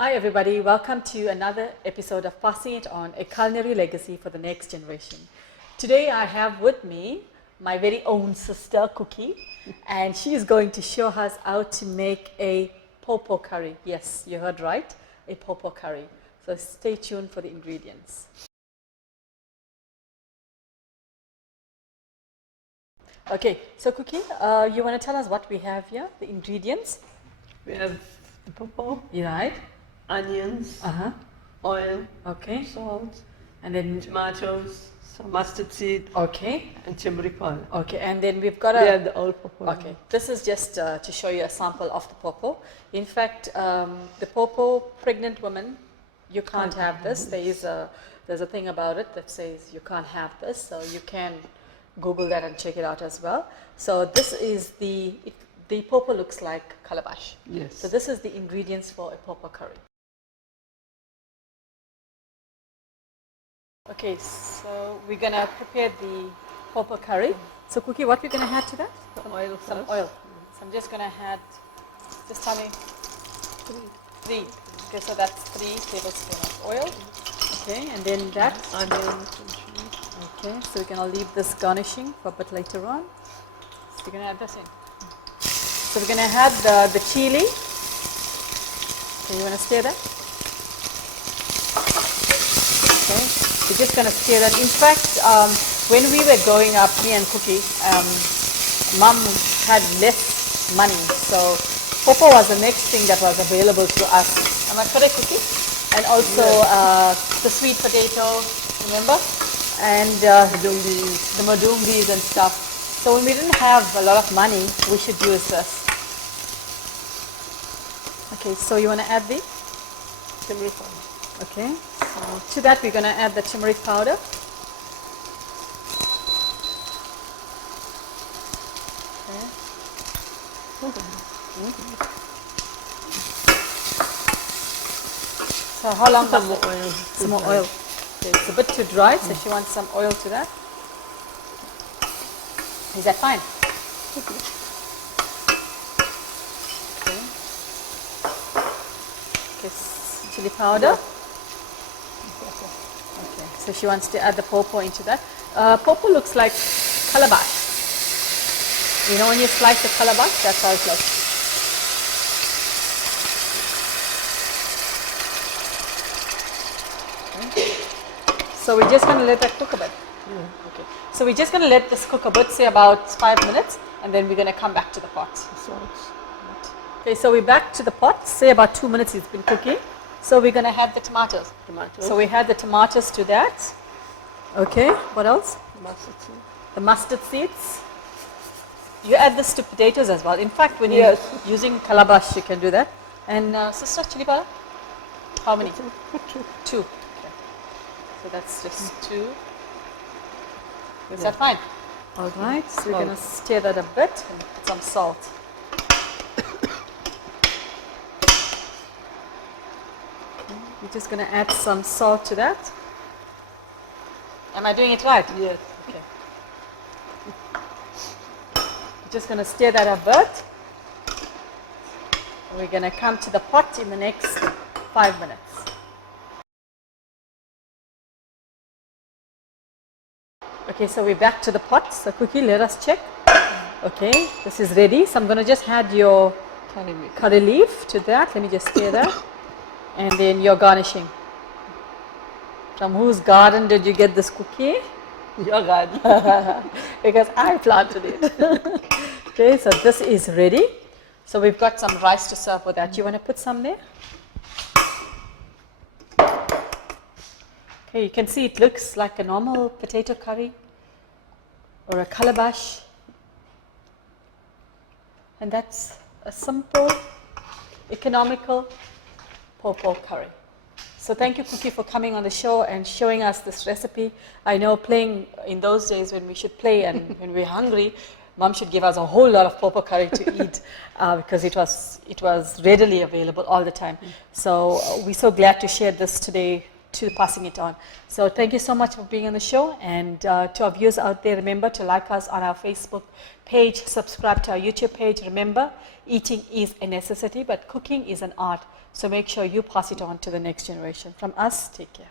Hi everybody, welcome to another episode of Passing It On, a culinary legacy for the next generation. Today I have with me my very own sister Cookie, and she is going to show us how to make a pawpaw curry. Yes, you heard right, a pawpaw curry. So stay tuned for the ingredients. Okay, so Cookie, you want to tell us what we have here, the ingredients? We have the pawpaw, Right. onions, oil, Okay. salt, And then tomatoes, some mustard seed, okay. and turmeric powder. Okay, and then we've got We have the old pawpaw. Okay, this is just to show you a sample of the pawpaw. In fact, the pawpaw pregnant woman, you can't have this. There's a thing about it that says you can't have this, so you can Google that and check it out as well. So this is the pawpaw looks like calabash. Yes. So this is the ingredients for a pawpaw curry. Okay, so we're gonna prepare the pawpaw curry. So Cookie, what we're gonna add to that? Some oil. Some oil. So I'm just gonna add, just tell me, three. Okay, so that's 3 tablespoons of oil. Okay, and then that. Onions and cheese. Okay, so we're gonna leave this garnishing for a bit later on. So we're gonna add this in. So we're gonna add the chili. Okay, you wanna stir that? Okay, we're just gonna stir that. In fact, when we were growing up, me and Cookie, Mom had less money, so pawpaw was the next thing that was available to us. Am I correct, Cookie? And also the sweet potato, remember? And the madumbis and stuff. So when we didn't have a lot of money, we should use this. Okay, so you want to add the Turmeric powder. Okay, so to that we're going to add the turmeric powder. So how long? Some more oil. Some more oil. Okay, it's a bit too dry, so she wants some oil to that. Is that fine? Okay. Okay, chili powder. Okay, so she wants to add the pawpaw into that. Pawpaw looks like calabash. You know when you slice the calabash, that's how it looks. So we're just going to let that cook a bit. Okay. So we're just going to let this cook a bit, say about 5 minutes, and then we're going to come back to the pot. Okay, so we're back to the pot. Say about 2 minutes it's been cooking. So we're going to add the tomatoes. So we add the tomatoes to that. Okay, what else? Mustard seed. The mustard seeds. You add this to potatoes as well. In fact, when you're using calabash, you can do that. And sister, chili powder? How many? 2. So that's just 2. Is that fine? All right. So we're going to stir that a bit and put some salt. Okay. We're just going to add some salt to that. Am I doing it right? Yes. Okay. We're just going to stir that a bit. We're going to come to the pot in the next 5 minutes. Okay, so we're back to the pot. So Cookie, let us check. Okay, this is ready. So I'm going to just add your curry leaf to that. Let me just stir that. And then your garnishing. From whose garden did you get this Cookie? Your garden. Because I planted it. Okay, so this is ready. So we've got some rice to serve with that. You want to put some there? Okay, you can see it looks like a normal potato curry or a calabash. And that's a simple, economical pawpaw curry. So thank you, Cookie, for coming on the show and showing us this recipe. I know playing in those days when we should play and when we're hungry, Mom should give us a whole lot of pawpaw curry to eat because it was readily available all the time. So we're so glad to share this today to passing it on. So thank you so much for being on the show, and to our viewers out there, remember to like us on our Facebook page, subscribe to our YouTube page. Remember, eating is a necessity, but cooking is an art. So make sure you pass it on to the next generation. From us, take care.